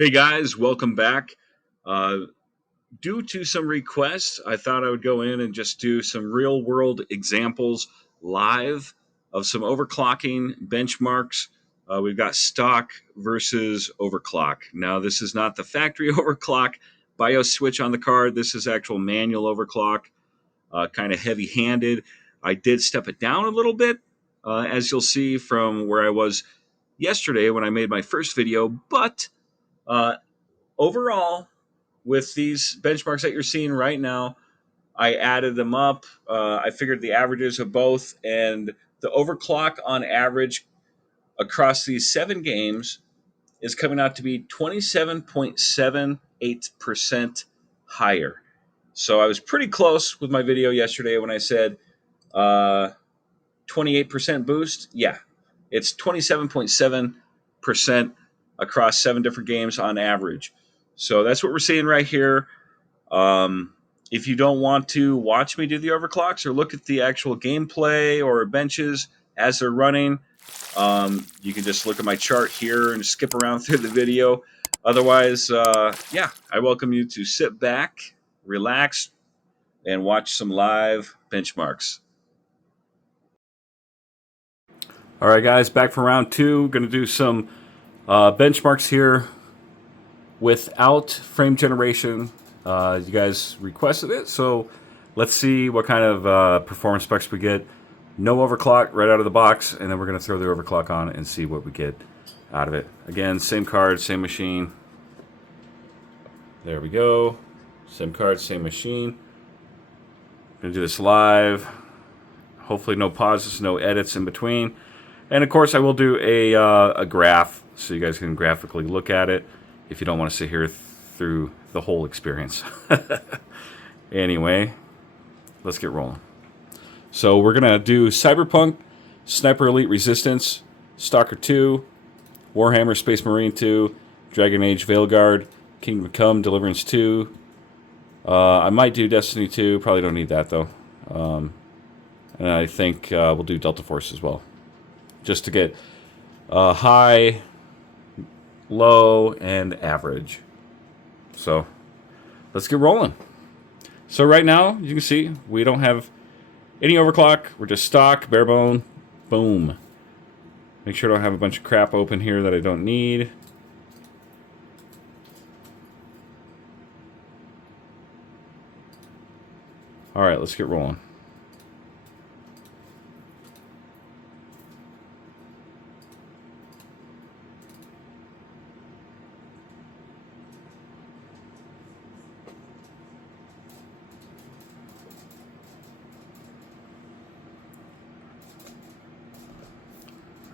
Hey guys, welcome back. Uh, Due to some requests, I thought I would go in and just do some real world examples live of some overclocking benchmarks. We've got stock versus overclock. Now, this is not the factory overclock BIOS switch on the card. This is actual manual overclock, kind of heavy handed. I did step it down a little bit, as you'll see from where I was yesterday when I made my first video, but uh, overall, with these benchmarks that you're seeing right now, I added them up. I figured the averages of both, and the overclock on average across these 7 games is coming out to be 27.78% higher. So I was pretty close with my video yesterday when I said 28% boost. Yeah, it's 27.7% across 7 different games on average. So that's what we're seeing right here. If you don't want to watch me do the overclocks or look at the actual gameplay or benches as they're running, you can just look at my chart here and skip around through the video. Otherwise, yeah, I welcome you to sit back, relax, and watch some live benchmarks. All right, guys, back for round 2. Going to do some benchmarks here without frame generation. You guys requested it, so let's see what kind of performance specs we get. No overclock right out of the box, and then we're going to throw the overclock on and see what we get out of it. Again, same card, same machine. There we go. Same card, same machine. Going to do this live. Hopefully no pauses, no edits in between. And of course I will do a graph so you guys can graphically look at it if you don't want to sit here through the whole experience. Anyway, let's get rolling. So we're going to do Cyberpunk, Sniper Elite Resistance, Stalker 2, Warhammer Space Marine 2, Dragon Age Veilguard, Kingdom Come, Deliverance 2. I might do Destiny 2, probably don't need that though. And I think we'll do Delta Force as well, just to get high, low, and average. So let's get rolling. So right now, you can see we don't have any overclock. We're just stock, bare bone, boom. Make sure I don't have a bunch of crap open here that I don't need. All right, let's get rolling.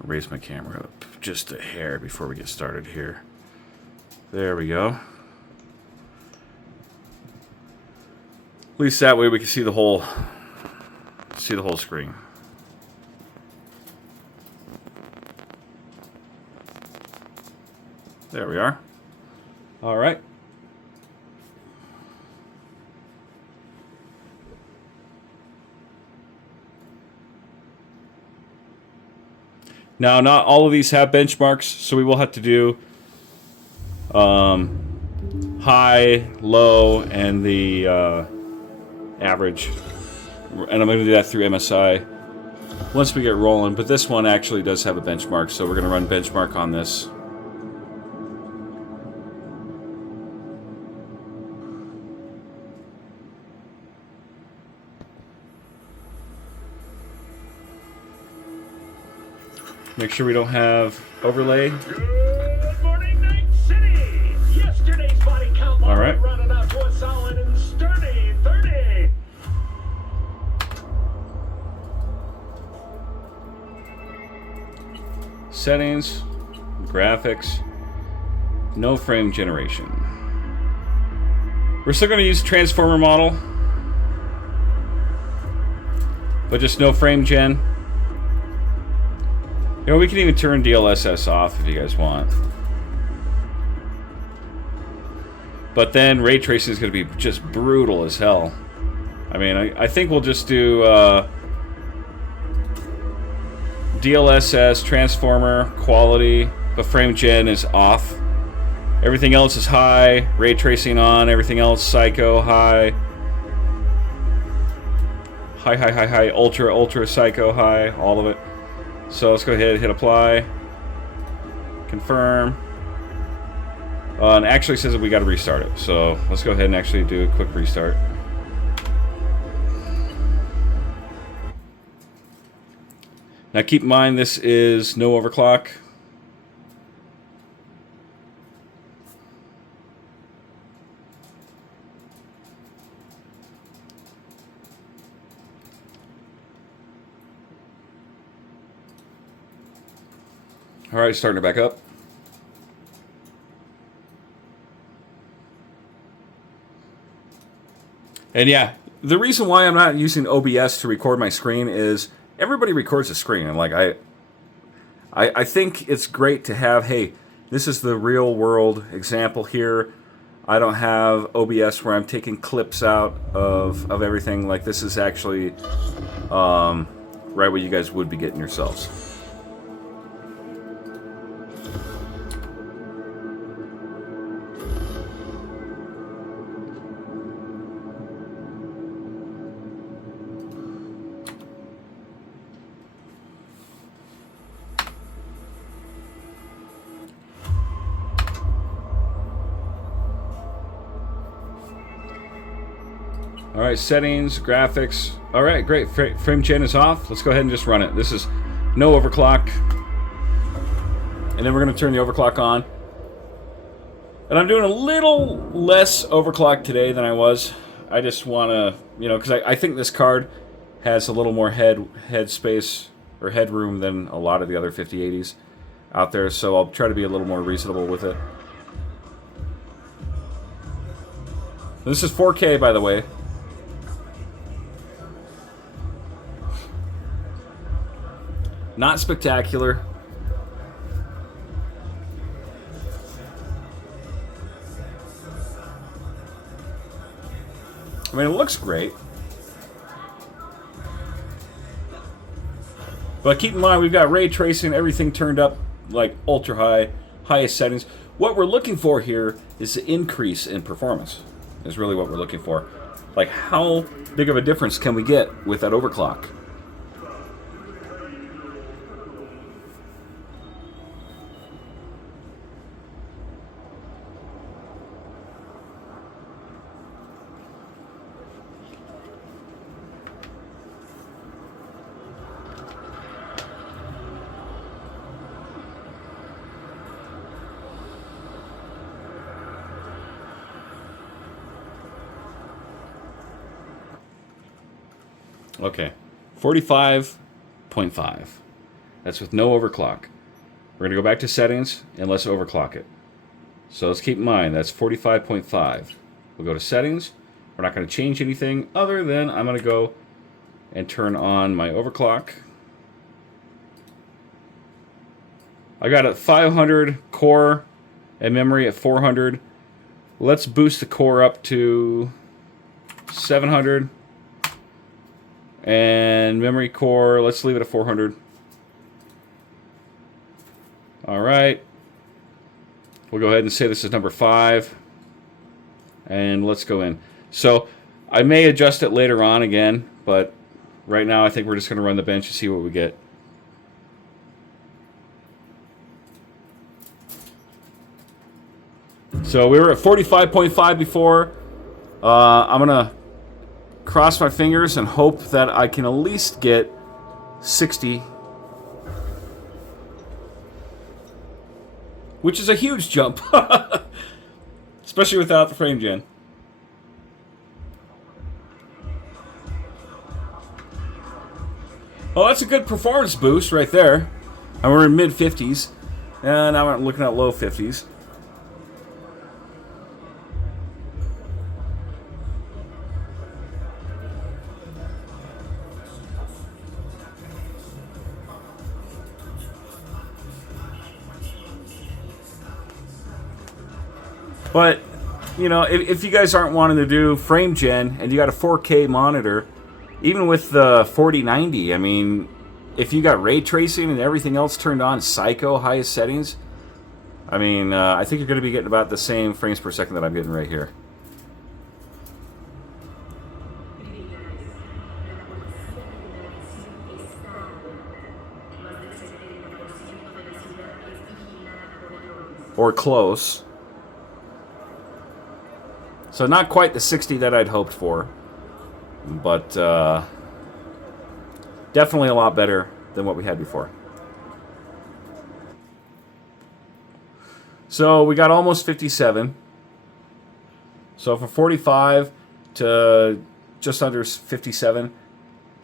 Raise my camera up just a hair before we get started here. There we go. At least that way we can see the whole screen. There we are. All right. Now, not all of these have benchmarks, so we will have to do high, low, and the average. And I'm going to do that through MSI once we get rolling. But this one actually does have a benchmark, so we're going to run benchmark on this. Make sure we don't have overlay. Good morning, Night City! Yesterday's body count rounded out to a solid and sturdy 30. Settings, graphics, no frame generation. We're still going to use transformer model, but just no frame gen. You know, we can even turn DLSS off if you guys want. But then ray tracing is going to be just brutal as hell. I mean, I think we'll just do DLSS, transformer, quality, but frame gen is off. Everything else is high. Ray tracing on. Everything else psycho high. High, high, high, high. Ultra, ultra, psycho high. All of it. So let's go ahead and hit apply. Confirm. And actually says that we got to restart it. So let's go ahead and actually do a quick restart. Now keep in mind this is no overclock. All right, starting it back up. And yeah, the reason why I'm not using OBS to record my screen is everybody records a screen. And like I think it's great to have, hey, this is the real world example here. I don't have OBS where I'm taking clips out of everything. Like this is actually right what you guys would be getting yourselves. All right, settings, graphics. All right, great. Frame gen is off. Let's go ahead and just run it. This is no overclock. And then we're going to turn the overclock on. And I'm doing a little less overclock today than I was. I just want to, you know, because I think this card has a little more head space or headroom than a lot of the other 5080s out there. So I'll try to be a little more reasonable with it. This is 4K, by the way. Not spectacular. I mean, it looks great. But keep in mind, we've got ray tracing, everything turned up like ultra high, highest settings. What we're looking for here is the increase in performance, is really what we're looking for. Like, how big of a difference can we get with that overclock? Okay, 45.5. That's with no overclock. We're going to go back to settings and let's overclock it. So let's keep in mind, that's 45.5. We'll go to settings. We're not going to change anything other than I'm going to go and turn on my overclock. I got a 500 core and memory at 400. Let's boost the core up to 700. And memory core, let's leave it at 400. All right. We'll go ahead and say this is number 5. And let's go in. So I may adjust it later on again, but right now I think we're just going to run the bench and see what we get. So we were at 45.5 before. I'm going to cross my fingers and hope that I can at least get 60, which is a huge jump, especially without the frame gen. Well, that's a good performance boost right there. And we're in mid 50s, and now I'm looking at low 50s. But, you know, if you guys aren't wanting to do frame gen and you got a 4K monitor, even with the 4090, I mean, if you got ray tracing and everything else turned on, psycho highest settings, I mean, I think you're going to be getting about the same frames per second that I'm getting right here. Or close. So not quite the 60 that I'd hoped for, but definitely a lot better than what we had before. So we got almost 57. So from 45 to just under 57,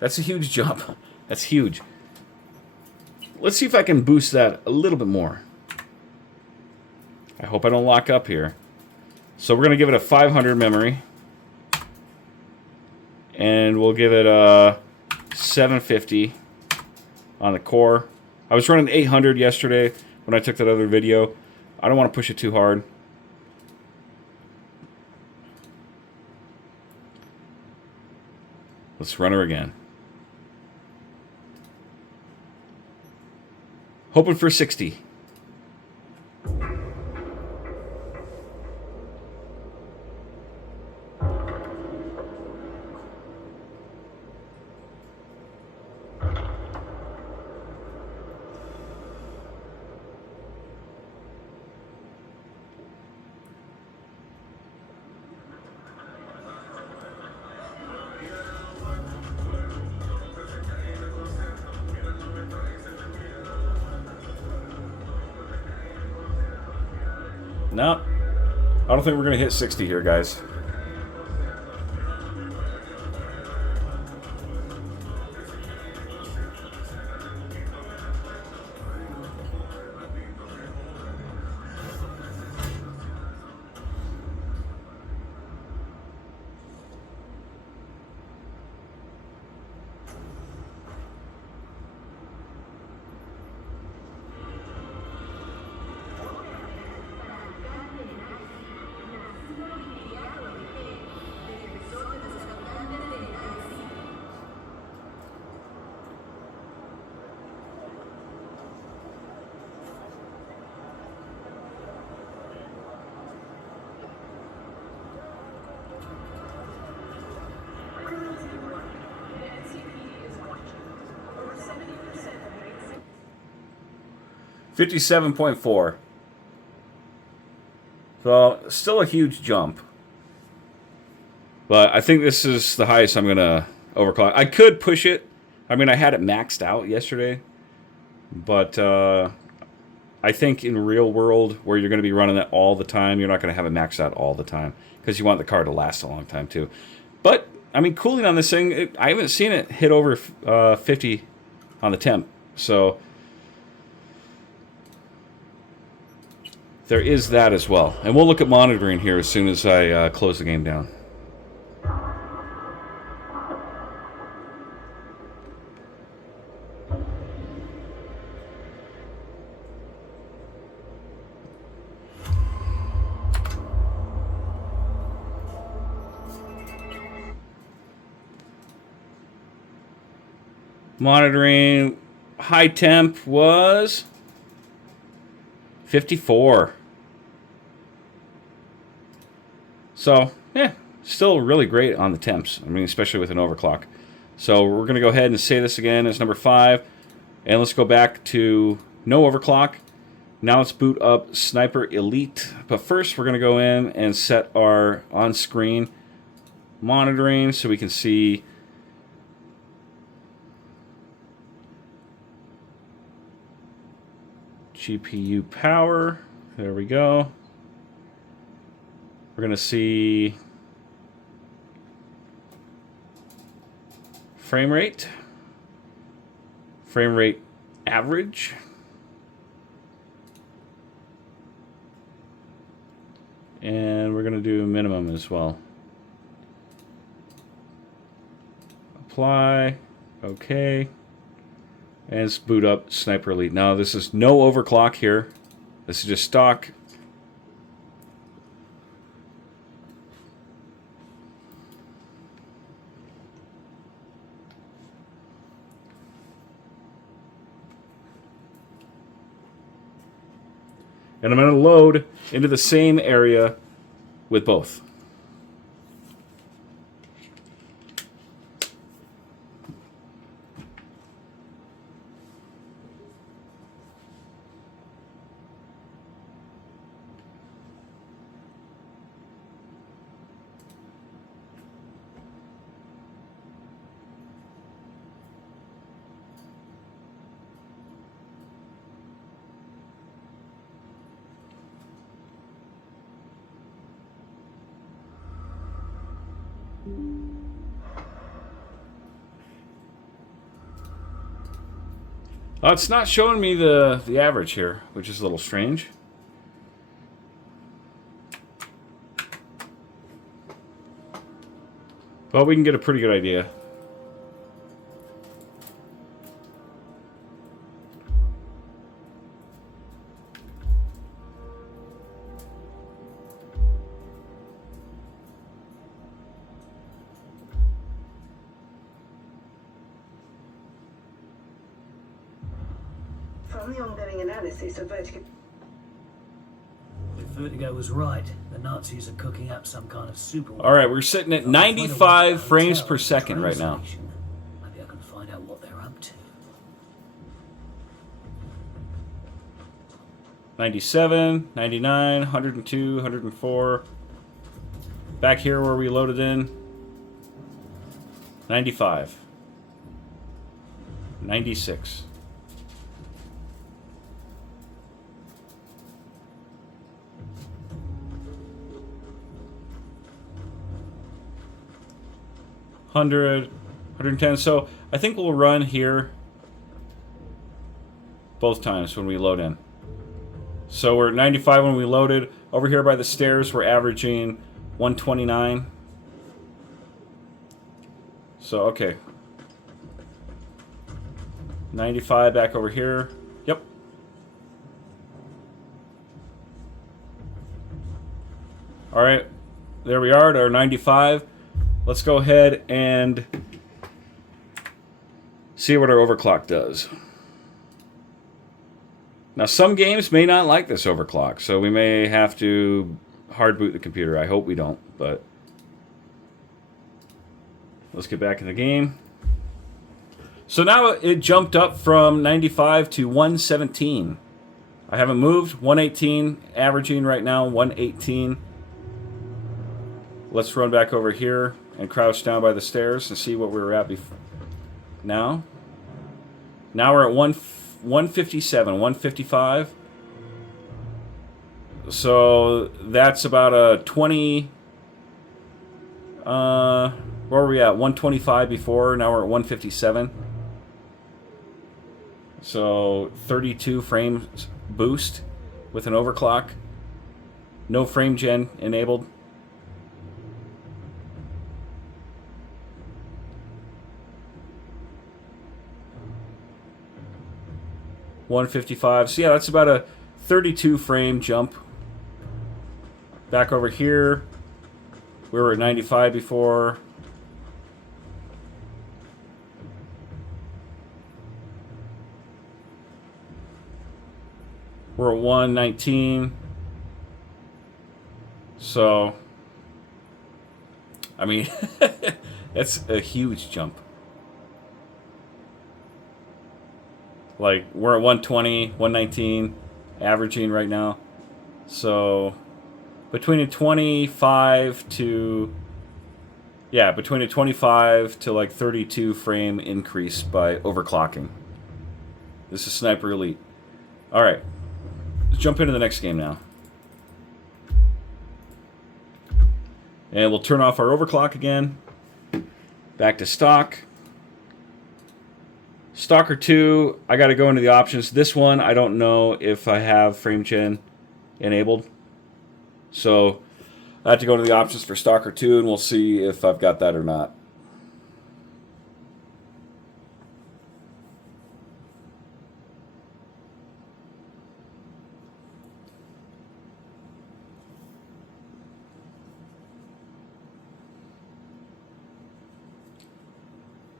that's a huge jump. That's huge. Let's see if I can boost that a little bit more. I hope I don't lock up here. So we're going to give it a 500 memory. And we'll give it a 750 on the core. I was running 800 yesterday when I took that other video. I don't want to push it too hard. Let's run her again. Hoping for 60. No, I don't think we're going to hit 60 here, guys. $57.4. So still a huge jump. But I think this is the highest I'm going to overclock. I could push it. I mean, I had it maxed out yesterday. But I think in real world, where you're going to be running it all the time, you're not going to have it maxed out all the time. Because you want the card to last a long time, too. But, I mean, cooling on this thing, I haven't seen it hit over 50 on the temp. So there is that as well. And we'll look at monitoring here as soon as I close the game down. Monitoring high temp was 54. So, yeah, still really great on the temps. I mean, especially with an overclock. So we're going to go ahead and say this again as number 5. And let's go back to no overclock. Now let's boot up Sniper Elite. But first, we're going to go in and set our on-screen monitoring so we can see GPU power. There we go. We're going to see frame rate average, and we're going to do minimum as well. Apply, okay. And let's boot up Sniper Elite. Now, this is no overclock here. This is just stock. And I'm going to load into the same area with both. It's not showing me the average here, which is a little strange. But we can get a pretty good idea. From the ongoing analysis of vertigo... If Vertigo was right, the Nazis are cooking up some kind of super... Alright, we're sitting at 95 frames per second right now. Maybe I can find out what they're up to. 97, 99, 102, 104. Back here where we loaded in. 95. 96. $100, 110. So I think we'll run here both times when we load in. So we're at 95 when we loaded. Over here by the stairs, we're averaging 129. So, okay. 95 back over here. Yep. All right. There we are at our 95. Let's go ahead and see what our overclock does. Now, some games may not like this overclock, so we may have to hard boot the computer. I hope we don't, but let's get back in the game. So now it jumped up from 95 to 117. I haven't moved. 118, averaging right now, 118. Let's run back over here and crouch down by the stairs and see what we were at before. Now we're at 157, 155. So that's about a 20. Where were we at? 125 before. Now we're at 157. So 32 frames boost with an overclock. No frame gen enabled. $155. So yeah, that's about a 32 frame jump. Back over here, we were at 95 before. We're at 119. So, I mean, that's a huge jump. Like, we're at 120, 119, averaging right now. So, between a 25 to... Yeah, between a 25 to like 32 frame increase by overclocking. This is Sniper Elite. Alright. Let's jump into the next game now. And we'll turn off our overclock again. Back to stock. Stalker 2, I got to go into the options. This one, I don't know if I have frame gen enabled. So, I have to go to the options for Stalker 2, and we'll see if I've got that or not.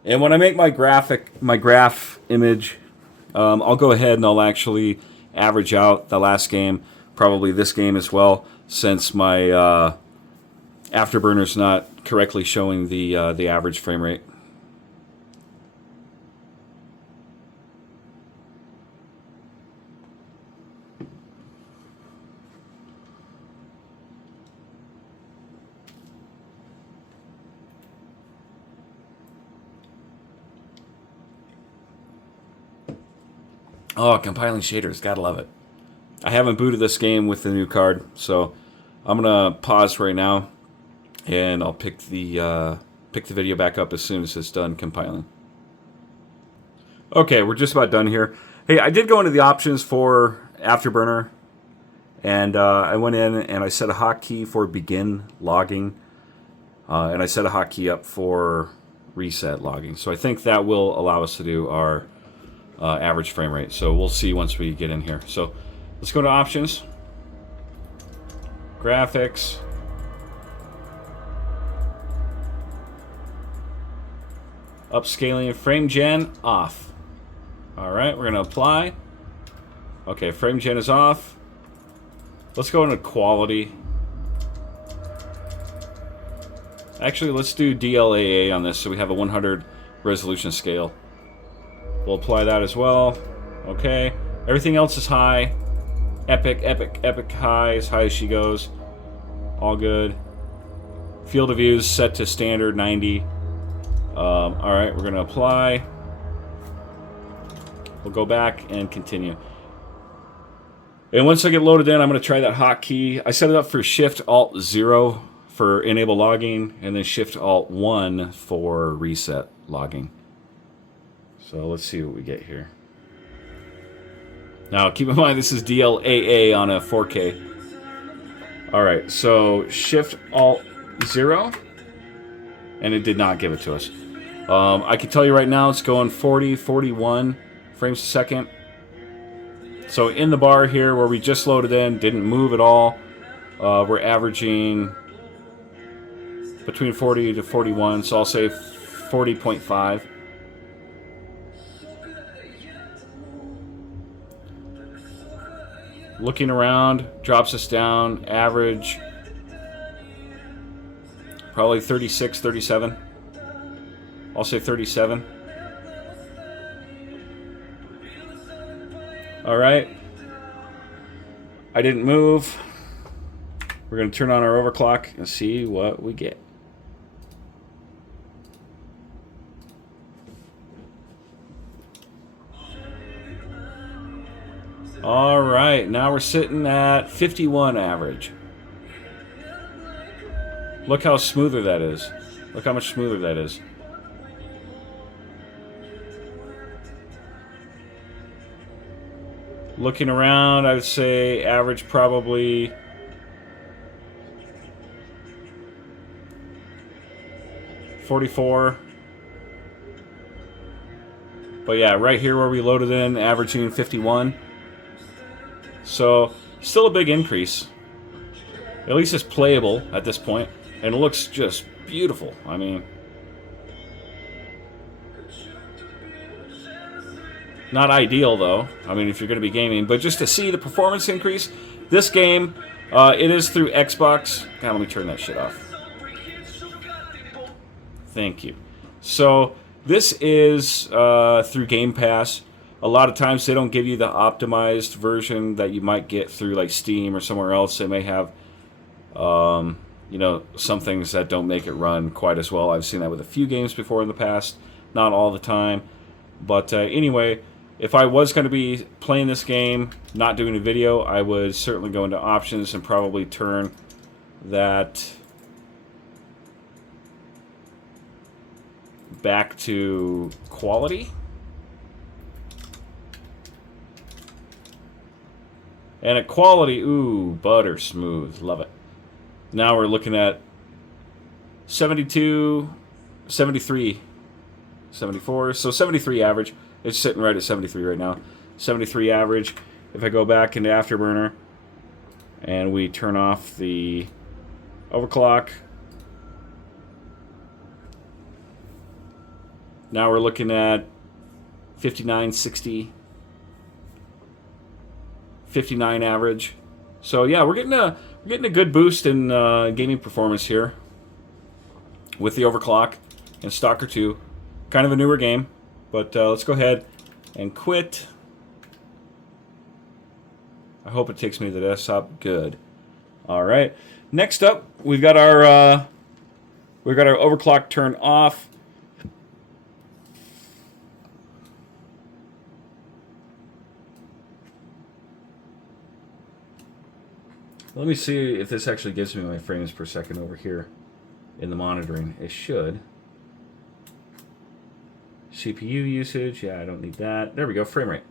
And when I make my graph image, I'll go ahead and I'll actually average out the last game. probably this game as well, since my Afterburner's not correctly showing the average frame rate. Oh, compiling shaders, gotta love it. I haven't booted this game with the new card, so I'm gonna pause right now, and I'll pick the video back up as soon as it's done compiling. Okay, we're just about done here. Hey, I did go into the options for Afterburner, and I went in and I set a hotkey for begin logging, and I set a hotkey up for reset logging. So I think that will allow us to do our average frame rate. So we'll see once we get in here. So let's go to options, graphics, upscaling, frame gen off. All right, we're gonna apply. Okay, frame gen is off. Let's go into quality. Actually, let's do DLAA on this so we have a 100 resolution scale. We'll apply that as well. Okay. Everything else is high. Epic, epic, epic high, as high as she goes. All good. Field of view is set to standard 90. Alright, we're going to apply. We'll go back and continue. And once I get loaded in, I'm going to try that hotkey. I set it up for Shift-Alt-0 for enable logging, and then Shift-Alt-1 for reset logging. So let's see what we get here. Now, keep in mind, this is DLAA on a 4K. Alright, so Shift-Alt-0, and it did not give it to us. I can tell you right now, it's going 40, 41 frames a second. So in the bar here, where we just loaded in, didn't move at all, we're averaging between 40 to 41, so I'll say 40.5. Looking around, drops us down, average, probably 36, 37. I'll say 37. All right. I didn't move. We're going to turn on our overclock and see what we get. All right, now we're sitting at 51 average. Look how smoother that is. Look how much smoother that is. Looking around, I would say average probably 44. But yeah, right here where we loaded in, averaging 51. So, still a big increase. At least it's playable at this point. And it looks just beautiful. I mean, not ideal though. I mean, if you're going to be gaming. But just to see the performance increase, this game, it is through Xbox. God, let me turn that shit off. Thank you. So, this is through Game Pass. A lot of times they don't give you the optimized version that you might get through like Steam or somewhere else. They may have, you know, some things that don't make it run quite as well. I've seen that with a few games before in the past. Not all the time. But anyway, if I was going to be playing this game, not doing a video, I would certainly go into options and probably turn that back to quality. And at quality, ooh, butter smooth. Love it. Now we're looking at 72, 73, 74. So 73 average. It's sitting right at 73 right now. 73 average. If I go back into Afterburner and we turn off the overclock, now we're looking at 59, 60, 59 average. So yeah, we're getting a good boost in gaming performance here with the overclock and Stalker 2. Kind of a newer game, but let's go ahead and quit. I hope it takes me to the desktop. Good. All right. Next up, we've got our overclock turned off. Let me see if this actually gives me my frames per second over here in the monitoring. It should. CPU usage, yeah, I don't need that. There we go, frame rate.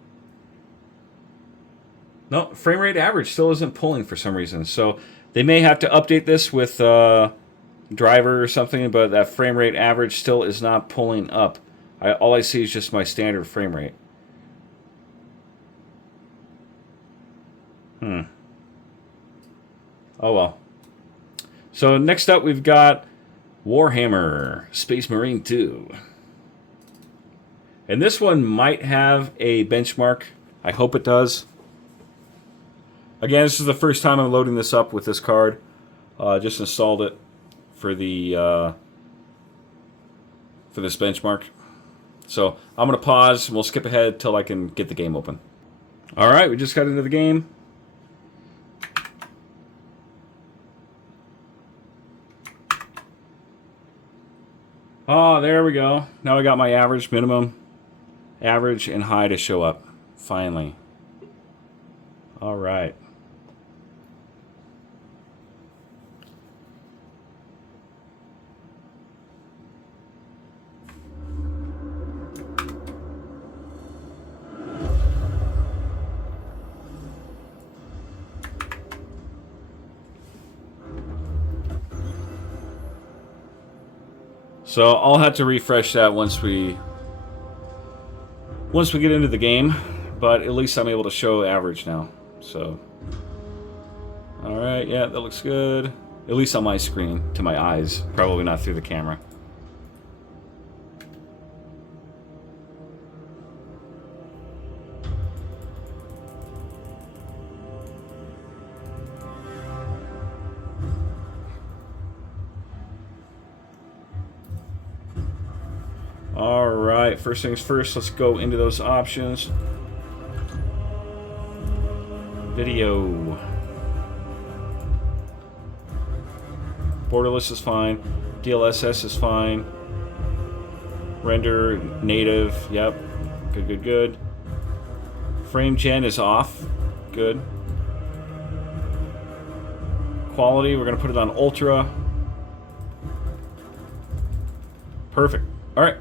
No, frame rate average still isn't pulling for some reason. So they may have to update this with driver or something, but that frame rate average still is not pulling up. All I see is just my standard frame rate. Oh well. So next up we've got Warhammer Space Marine 2. And this one might have a benchmark. I hope it does. Again, this is the first time I'm loading this up with this card. Just installed it for the for this benchmark. So I'm going to pause and we'll skip ahead till I can get the game open. All right, we just got into the game. Oh, there we go. Now I got my average, minimum, average, and high to show up. Finally. All right. So I'll have to refresh that once we get into the game, but at least I'm able to show average now. So, all right, yeah, that looks good. At least on my screen, to my eyes, probably not through the camera. Alright, first things first, let's go into those options. Video. Borderless is fine. DLSS is fine. Render native, yep. Good, good, good. Frame gen is off. Good. Quality, we're going to put it on ultra. Perfect. Alright.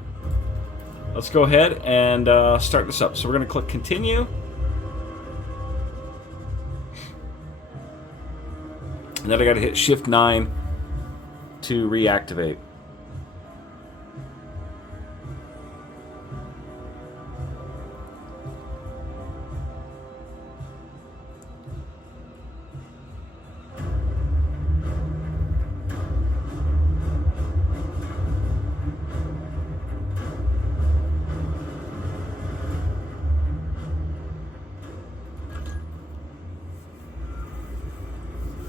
Let's go ahead and start this up. So we're going to click continue. And then I got to hit Shift 9 to reactivate.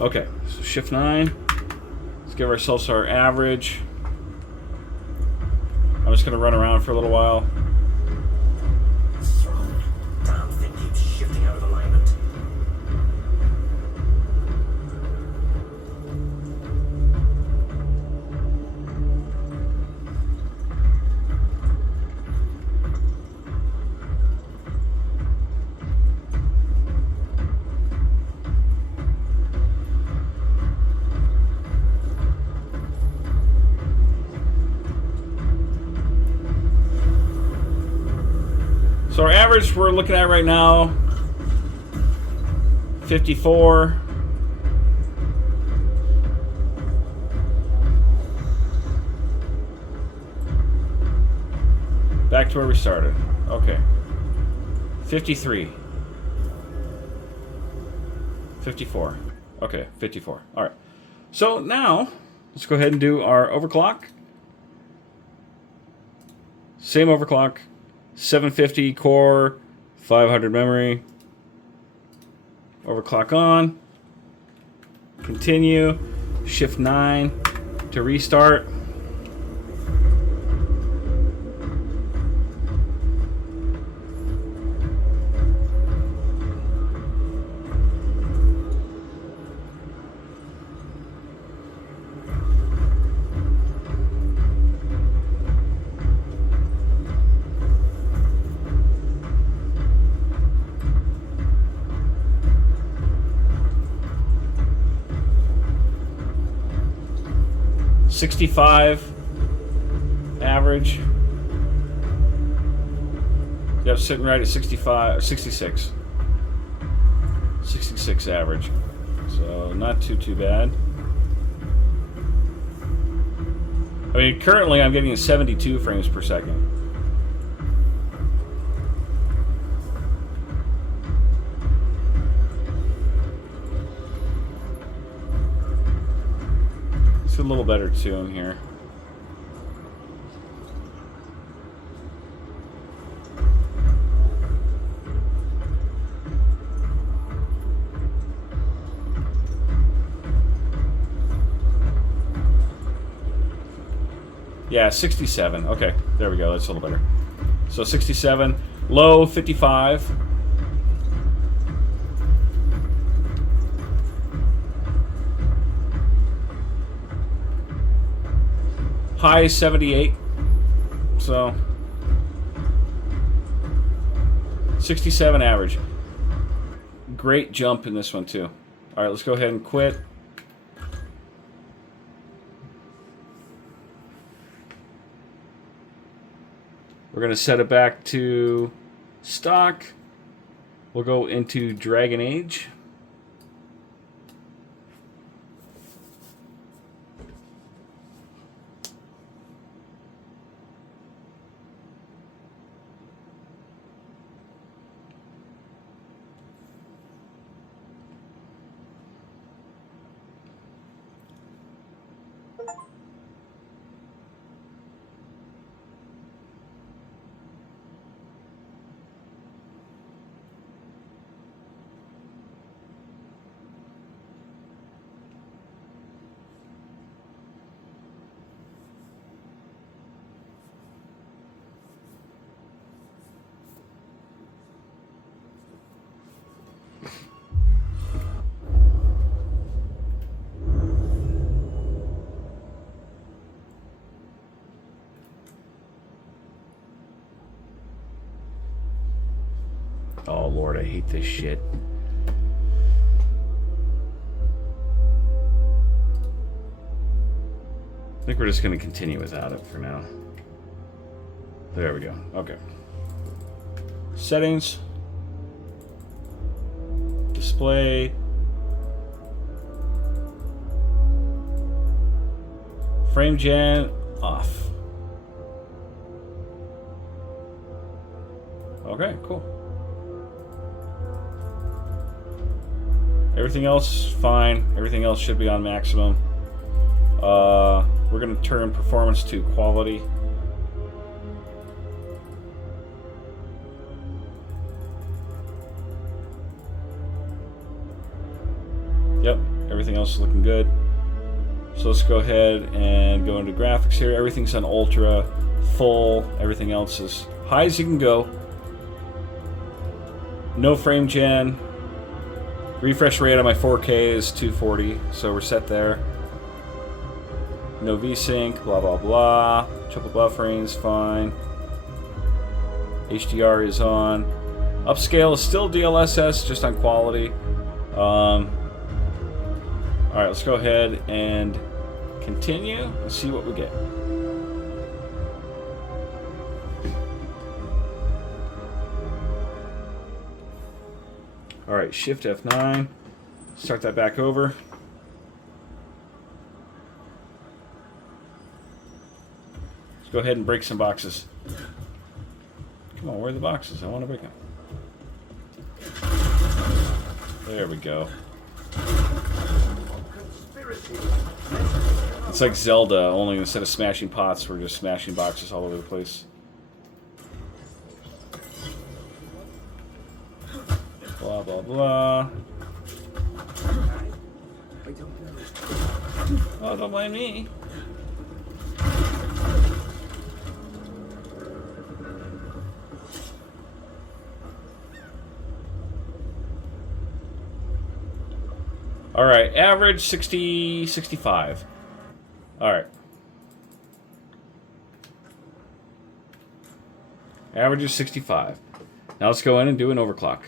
Okay, so Shift 9. Let's give ourselves our average. I'm just going to run around for a little while. What's wrong? Damn thing keeps shifting out of alignment. So our average we're looking at right now, 54. Back to where we started. Okay. 53. 54. Okay, 54. All right. So now, let's go ahead and do our overclock. Same overclock. 750 core, 500 memory. Overclock on. Continue. Shift 9 to restart. $65 average. Yep, sitting right at 65 or 66. 66 average. So not too bad. I mean, currently I'm getting 72 frames per second. A little better to him here. Yeah, 67. Okay, there we go. That's a little better. So 67, low 55. High 78, so 67 average. Great jump in this one too. All right, let's go ahead and quit. We're gonna set it back to stock. We'll go into Dragon Age. Oh Lord, I hate this shit. I think we're just going to continue without it for now. There we go. Okay. Settings. Display. Frame gen off. Okay, cool. Everything else fine. Everything else should be on maximum. We're going to turn performance to quality. Yep, everything else is looking good. So let's go ahead and go into graphics here. Everything's on ultra, full. Everything else is high as you can go. No frame gen. Refresh rate on my 4K is 240, so we're set there. No VSync, blah blah blah. Triple buffering's fine. HDR is on. Upscale is still DLSS, just on quality. Alright, let's go ahead and continue and see what we get. Alright, Shift F9. Start that back over. Let's go ahead and break some boxes. Come on, where are the boxes? I want to break them. There we go. It's like Zelda, only instead of smashing pots, we're just smashing boxes all over the place. Blah, blah, blah. I don't know. Oh, don't blame me. All right, average 60, 65. All right. Average is 65. Now let's go in and do an overclock.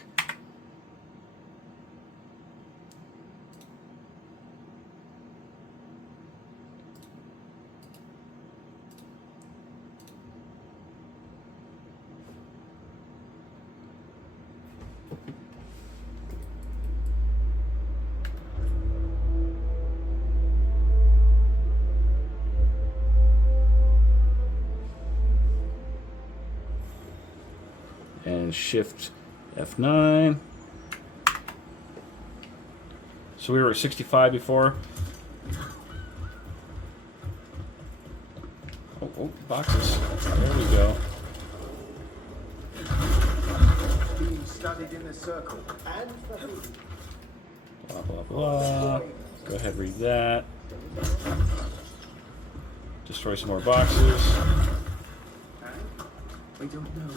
And shift F9. So we were at 65 before. Oh, boxes. There we go. Being studied in the circle. And for who? Blah, blah, blah. Go ahead, read that. Destroy some more boxes. We don't know.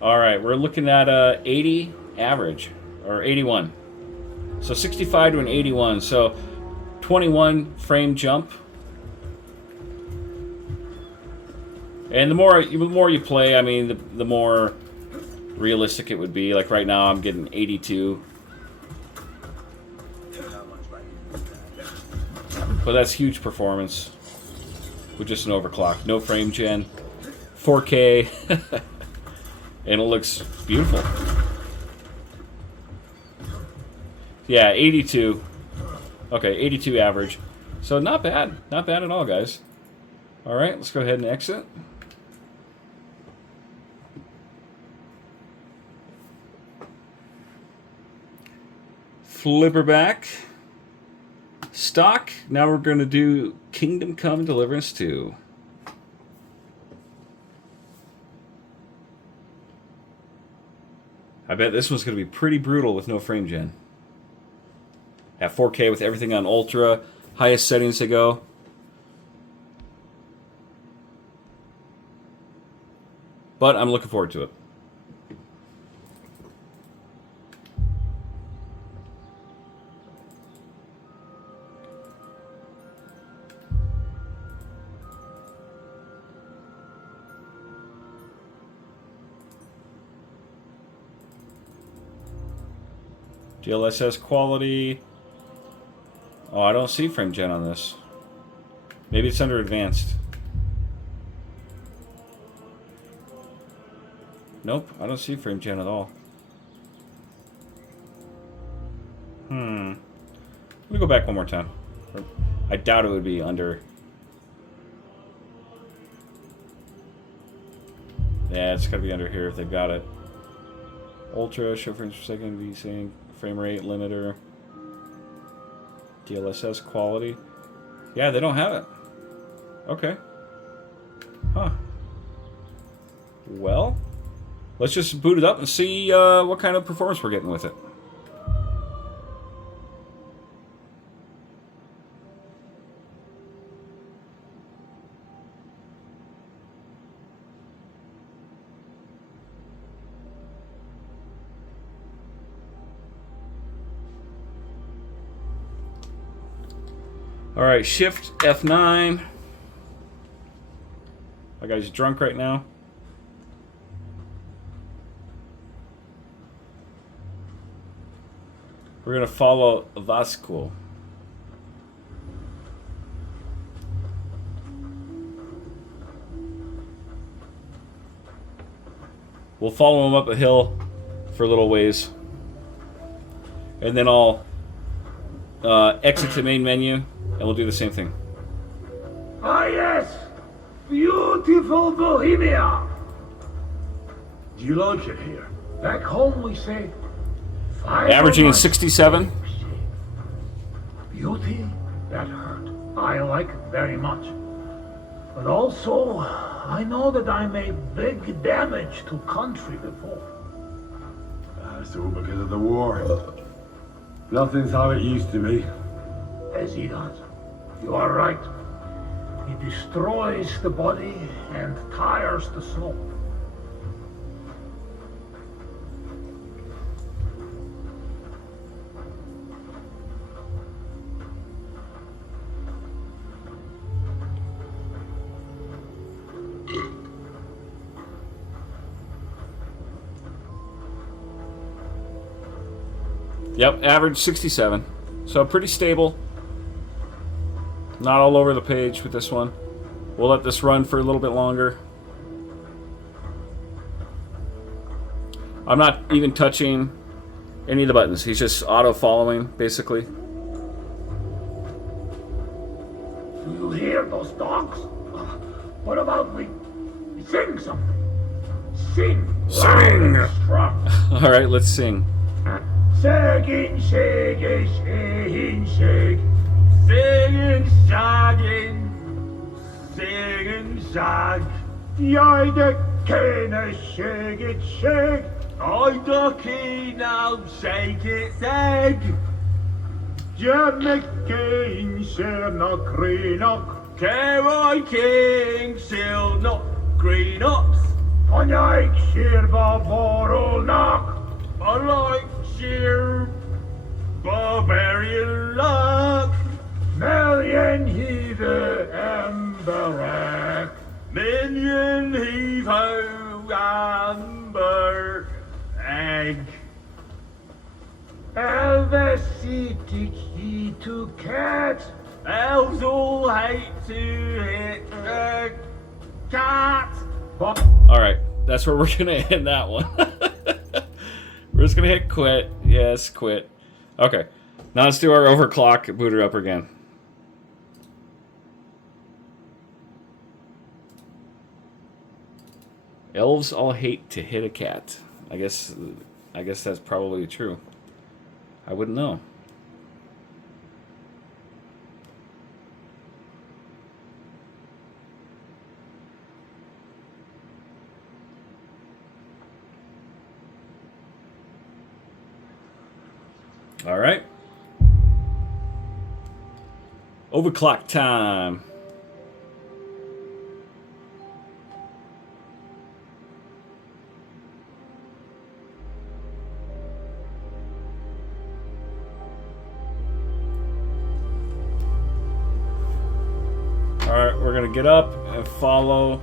All right, we're looking at 80 average, or 81. So 65 to an 81, so 21 frame jump. And the more you play, I mean, the more realistic it would be. Like right now, I'm getting 82. But that's huge performance with just an overclock. No frame gen, 4K, and it looks beautiful. Yeah, 82. Okay, 82 average. So not bad. Not bad at all, guys. All right, let's go ahead and exit. Flipper back. Stock. Now we're going to do Kingdom Come Deliverance 2. I bet this one's going to be pretty brutal with no frame gen. At 4K with everything on ultra, highest settings to go. But I'm looking forward to it. DLSS quality. Oh, I don't see frame gen on this. Maybe it's under advanced. Nope, I don't see frame gen at all. Let me go back one more time. I doubt it would be under. Yeah, it's gotta be under here if they've got it. Ultra, show frames per second, VSync, frame rate limiter, DLSS quality. Yeah, they don't have it. Okay. Huh. Well, let's just boot it up and see what kind of performance we're getting with it. All right, shift F9. My guy's drunk right now. We're gonna follow Vasco. We'll follow him up a hill for a little ways. And then I'll exit to main menu. And we'll do the same thing. Ah, yes! Beautiful Bohemia! Do you like it here? Back home, we say. Averaging 67. Beauty that hurt. I like it very much. But also, I know that I made big damage to country before. That's all because of the war. Nothing's how it used to be. As he does. You are right. He destroys the body and tires the soul. Yep, average 67. So pretty stable. Not all over the page with this one. We'll let this run for a little bit longer. I'm not even touching any of the buttons. He's just auto-following, basically. Do you hear those dogs? What about we sing something? Sing! Sing! All right, let's sing. Shagging, shagging, shagging, shag. Singing, shagging, singing, shag. Jij de kene, shag it, shag. I the kene, shake it, shag. Jij king, shall not green up. Carry king, shall not green ups. On jij shirba borrel knock. I like sheer barbarian luck. Million heave amber, million heave ho amber egg. Elvis key to cat. Elves all hate to hit the cat. All right, that's where we're gonna end that one. We're just gonna hit quit. Yes, quit. Okay, now let's do our overclock booter up again. Elves all hate to hit a cat. I guess that's probably true. I wouldn't know. All right. Overclock time. All right, we're gonna get up and follow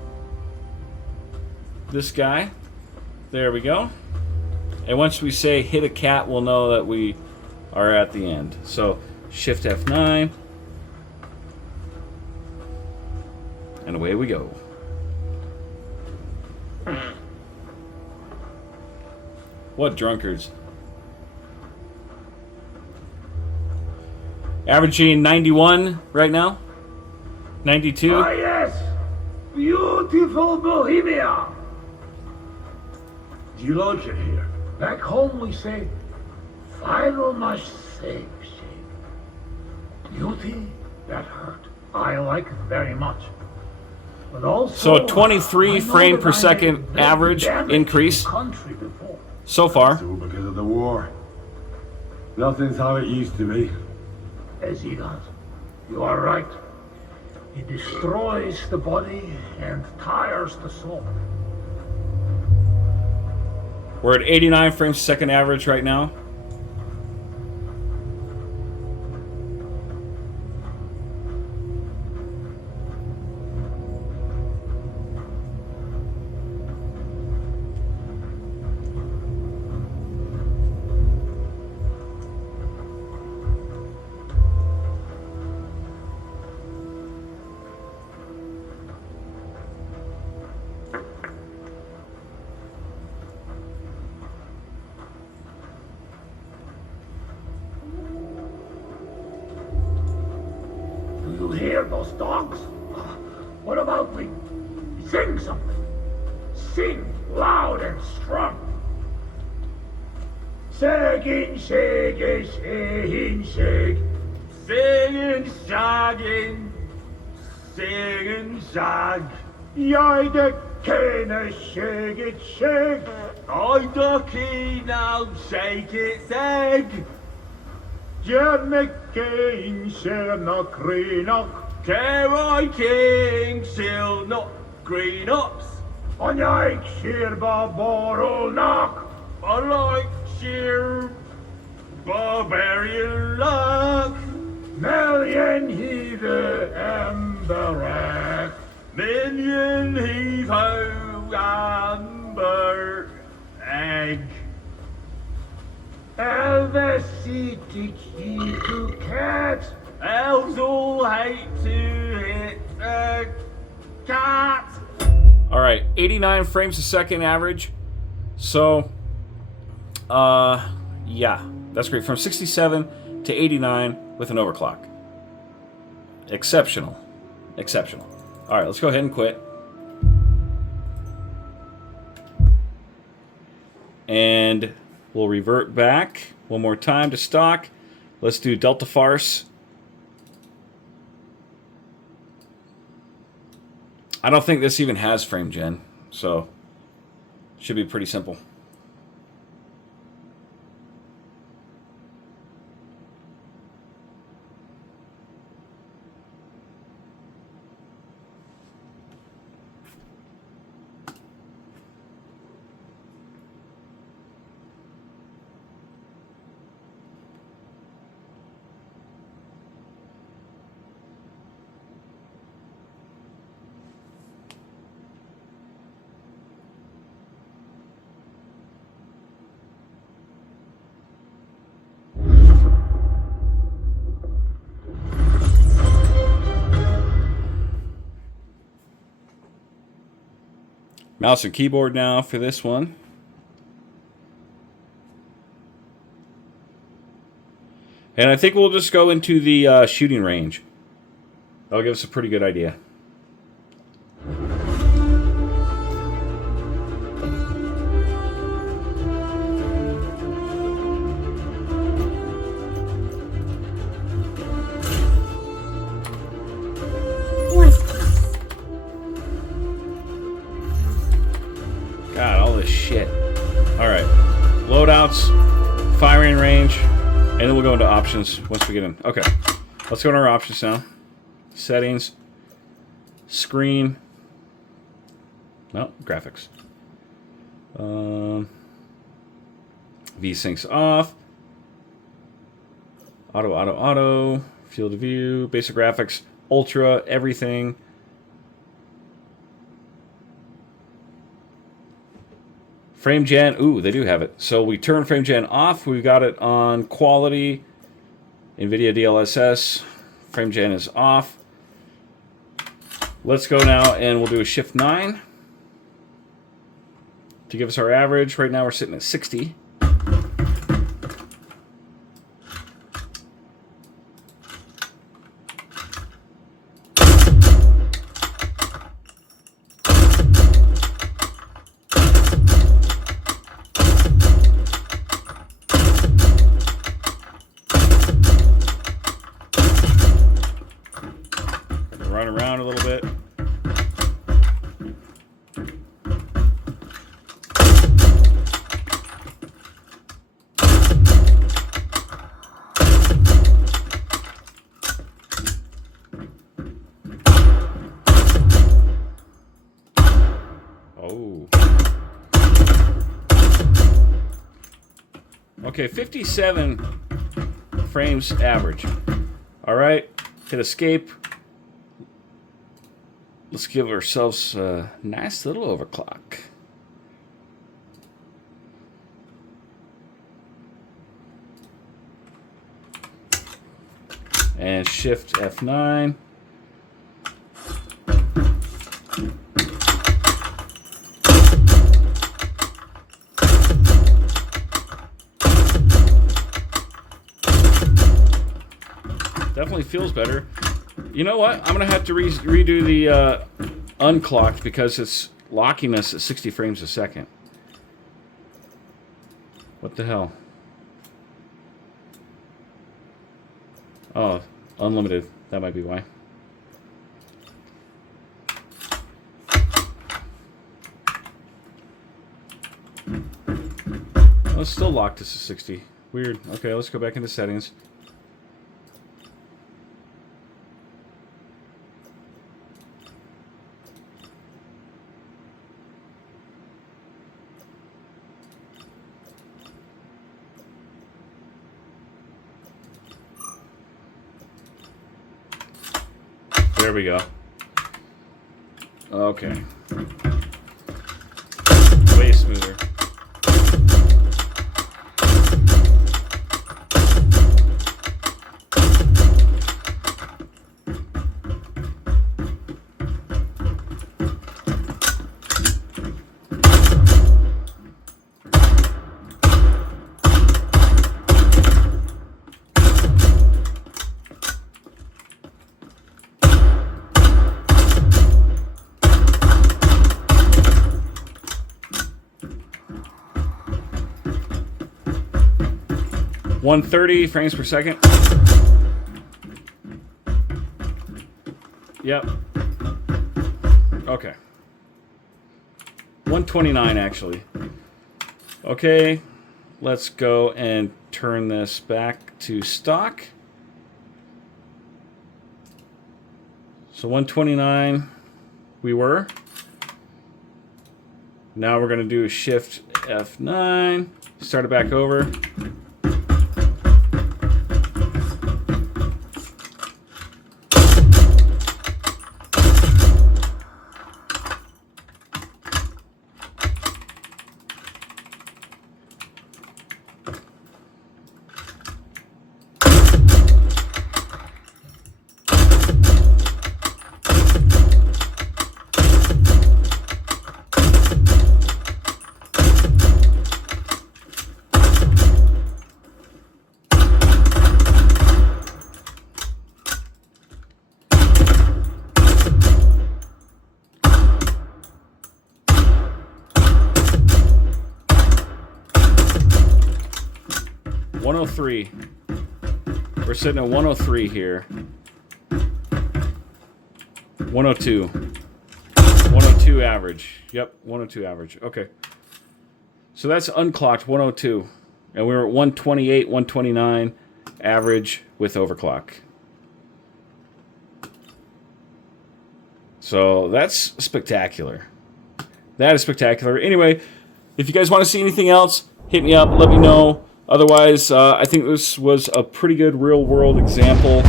this guy. There we go. And once we say hit a cat, we'll know that we are at the end. So Shift F9, and away we go. What drunkards. Averaging 91 right now. 92. Ah, yes. Beautiful Bohemia. Do you like it here? Back home we say, final must save, save. Beauty that hurt. I like it very much. But also, So 23 frame per second average increase so far. It's all because of the war. Nothing's how it used to be. As he does. You are right. He destroys the body and tires the soul. We're at 89 frames per second average right now. You hear those dogs? What about we sing something? Sing loud and strong. Shagging, shagging, shagging, shag. Singing, shagging, singing, shag. Jij de kene shake it shake. I ducky now, shake it, egg. Jerne kein serna krinak. Carry king, shield not green ups. On jij shirba borrel nak. I like sheer barbarian luck. Million heave emberak. Minion heave ho amber egg. Elvesity key to cat. Elves all hate to hit a cat. All right, 89 frames a second average. So, yeah, that's great. From 67 to 89 with an overclock. Exceptional. Exceptional. All right, let's go ahead and quit. And we'll revert back one more time to stock. Let's do Delta Farce. I don't think this even has frame gen, so should be pretty simple. Mouse and keyboard now for this one. And I think we'll just go into the shooting range. That'll give us a pretty good idea. God, all this shit. Alright. Loadouts, firing range, and then we'll go into options once we get in. Okay. Let's go to our options now. Settings. Screen. No, graphics. V-Sync's off. Auto. Field of view. Basic graphics. Ultra. Everything. Frame gen, ooh, they do have it. So we turn frame gen off. We've got it on quality, NVIDIA DLSS. Frame gen is off. Let's go now and we'll do a shift 9 to give us our average. Right now we're sitting at 60. Run around a little bit. Oh. Okay, 57 frames average. All right, hit escape. Let's give ourselves a nice little overclock. And shift F9. Definitely feels better. You know what? I'm going to have to redo the unclocked because it's locking us at 60 frames a second. What the hell? Oh, unlimited. That might be why. it's still locked to 60. Weird. Okay, let's go back into settings. There we go. Okay. Way smoother. .130 frames per second. Yep. Okay. 129 actually. Okay, let's go and turn this back to stock. So 129 we were. Now we're going to do Shift F9, start it back over. We're sitting at 103 here. 102. 102 average. Yep, 102 average. Okay. So that's unclocked 102. And we were at 128, 129 average with overclock. So that's spectacular. That is spectacular. Anyway, if you guys want to see anything else, hit me up, let me know. Otherwise, I think this was a pretty good real-world example.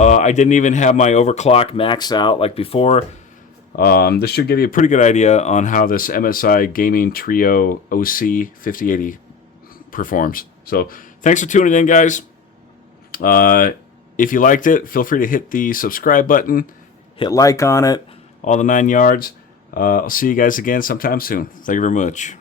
I didn't even have my overclock maxed out like before. This should give you a pretty good idea on how this MSI Gaming Trio OC 5080 performs. So, thanks for tuning in, guys. If you liked it, feel free to hit the subscribe button, hit like on it, all the 9 yards. I'll see you guys again sometime soon. Thank you very much.